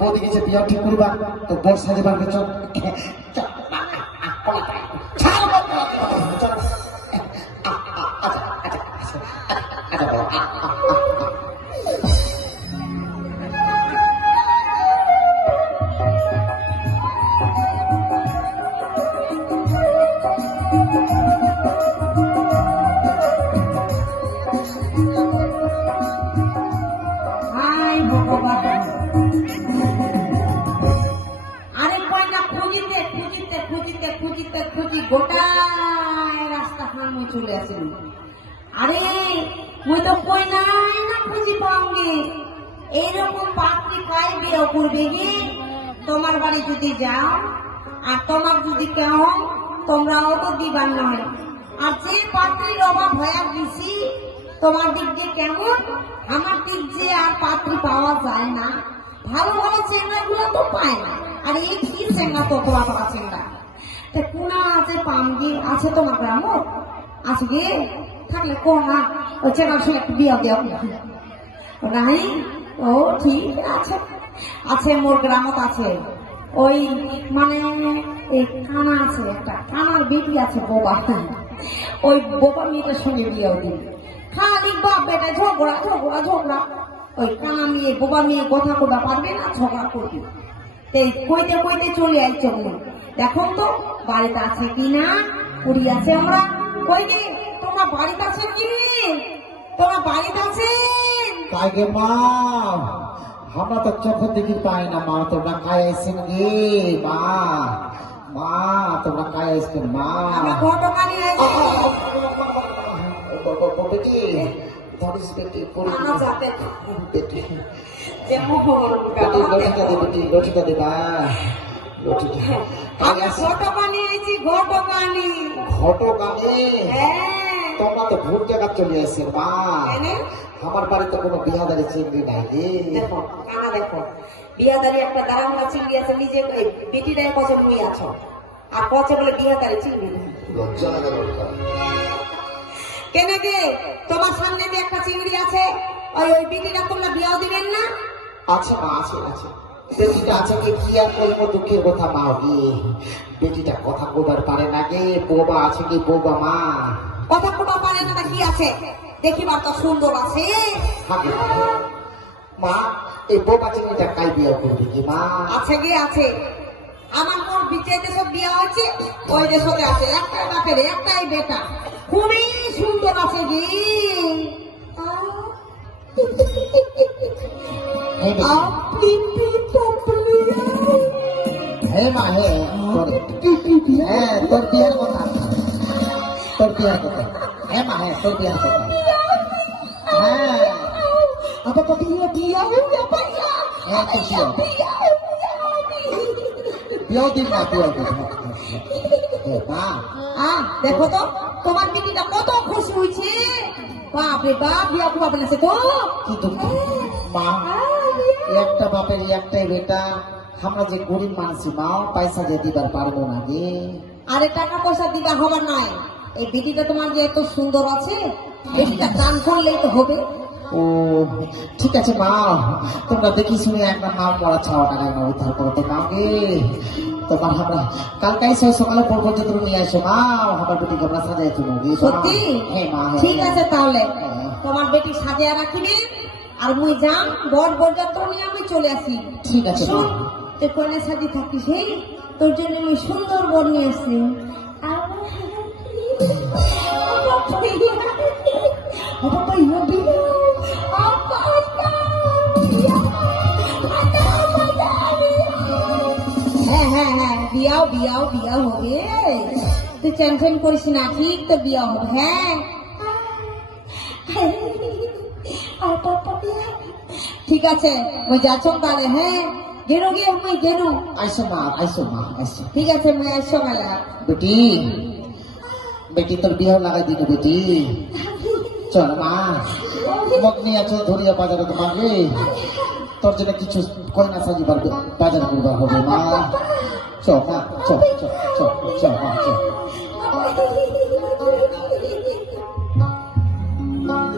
বৌদিকে যে বিয়া ঠিক করবা তো বর সাজে পারবে চল গোটায় রাস্তা খান চলে আসেন। আরে মুই তো কই নাই না খুঁজি পাওগে এইরকম পাত্রী কাই বিয়ে করবে গে। তোমার বাড়ি যদি যাও আর তোমার যদি কেউ তোমরাও তো দিবার নয়। আর যে পাত্রীর অভাব হয়ে গেছি তোমার দিক দিয়ে কেমন, আমার দিক যে আর পাত্রী পাওয়া যায় না। ভালো ভালো চেংড়া গুলো তো পায় না। আর এই কি চেংড়া তো তোলা তোলা চেংড়া কোনা আছে পামগি আছে তোমার গ্রাম আছে গে থাকলে কোনা ওই চেনার সঙ্গে একটু বিয়া দেওয়া নাই। ও ঠিক আছে আছে মোর গ্রামত আছে ওই মানে এই কানা আছে একটা কানার বেটি আছে বোবা। ওই বোবা মেয়েটার সঙ্গে বিয়াও দিন খালি বাপ বেটা ঝগড়া ঝগড়া ঝগড়া। ওই কানা মেয়ে বোবা মেয়ে কথা কবা পারবে না ঝগড়া করবি। কইতে কইতে চলে আইছ দেখুন তো বাড়িতে আছে কিনা কুড়ি আছে আমরা কই গে তোমরা বাড়িতে আছেন কি তোমরা বাড়িতে আছেন তাইগে মা আমরা তো চোখের দিকে পাই না মা তোমরা কায় আইছেন গে মা মা তোমরা কায় আইছেন মা আমরা ঘটকানি আইছি বেটি ধরিস বেটি পড়ি না যাতে বেটি যে মোহন লটিটা দে বেটি লটিটা দে বা লটিটা আমরা ঘটকানি আইছি ঘটকানি ঘটকানি হ্যাঁ তোমরা তো ভোট জায়গা চলে আসছেন মা আমার বাড়িতে কোনো বিয়াদারি চিংড়ি নাই রে। দেখো কানা দেখো বিয়াদারি একটা দাঁড়ানো চিংড়ি আছে নিজে বেটিটাই কচে মুই আছো আর কচে বলে বিয়াদারি চিংড়ি লজ্জা লাগা দরকার কেনে গে তোমার সামনে যে একটা চিংড়ি আছে ওই ওই বেটিটা তোমরা বিয়াও দিবেন না? আছে মা আছে আছে বেটিটা আছে কি আর করবো দুঃখের কথা মা গে বেটিটা কথা বলবার পারে না গে বোবা আছে কি বোবা মা কথা কোটা পারে না কি আছে দেখিবার তো সুন্দর আছে মা এই বোবা চিংড়িটা কাই বিয়া করবে কি মা আছে গে আছে আমার মোর বিচে দেশে বিয়া হয়েছে ওই দেশে আছে একটাই বাপের একটাই বেটা খুবই সুন্দর আছে গে হে মা হে হ্যাঁ তোর বিয়ার কথা তোর বিয়ার কথা হ্যাঁ মা হ্যাঁ তোর বিয়ার কথা হ্যাঁ apa kau dia dia apa ya হ্যাঁ বিয়াও দিন না বিয়াও দিন মা দেখো তো তোমার বেটিটা কত খুশি হয়েছে বাপ রে বাপ বিয়া কুয়া বলেছে তো কিন্তু মা একটা বাপের একটাই বেটা আমরা যে গরিব মানুষ মা পয়সা দিয়ে দিবার পারবো না গে আরে টাকা পয়সা দিবা হবার নয় এই বেটিটা তোমার যে এত সুন্দর আছে বেটিটা দান করলেই তো হবে ও ঠিক আছে মা তোমরা দেখি শুনে একটা মা মরা ছাওয়া টাকায় না উদ্ধার করো তো মাকে তোমার আমরা কালকাই সকালে পর্যন্ত তুমি নিয়ে আসো মা আমার বেটিকে আমরা সাজাই তুমি সত্যি হ্যাঁ মা ঠিক আছে তাহলে তোমার বেটি সাজিয়ে রাখিবে আর মুই যাম বড় পর্যন্ত নিয়ে আমি চলে আসি ঠিক আছে মা তুই কোনে সাজি থাকিস হে তোর জন্য আমি সুন্দর বর নিয়ে আসি হ্যাঁ হ্যাঁ হ্যাঁ বিয়াও বিয়াও বিয়াও হবে তুই টেনশন করিস না ঠিক তো বিয়া হবে হ্যাঁ ঠিক আছে ওই যাচ্ছ তাহলে হ্যাঁ গেরো গিয়ে আমি গেরো আইসো মা আইসো ঠিক আছে মুই আইসো মেলা বেটি বেটি তোর বিয়ে লাগাই দিন বেটি চল মা মগ নিয়ে আছো ধরিয়া বাজারে তোমাকে তোর জন্য কিছু কয়না সাজি পারবে বাজার করবার হবে মা চ মা চ চ চ চ মা চ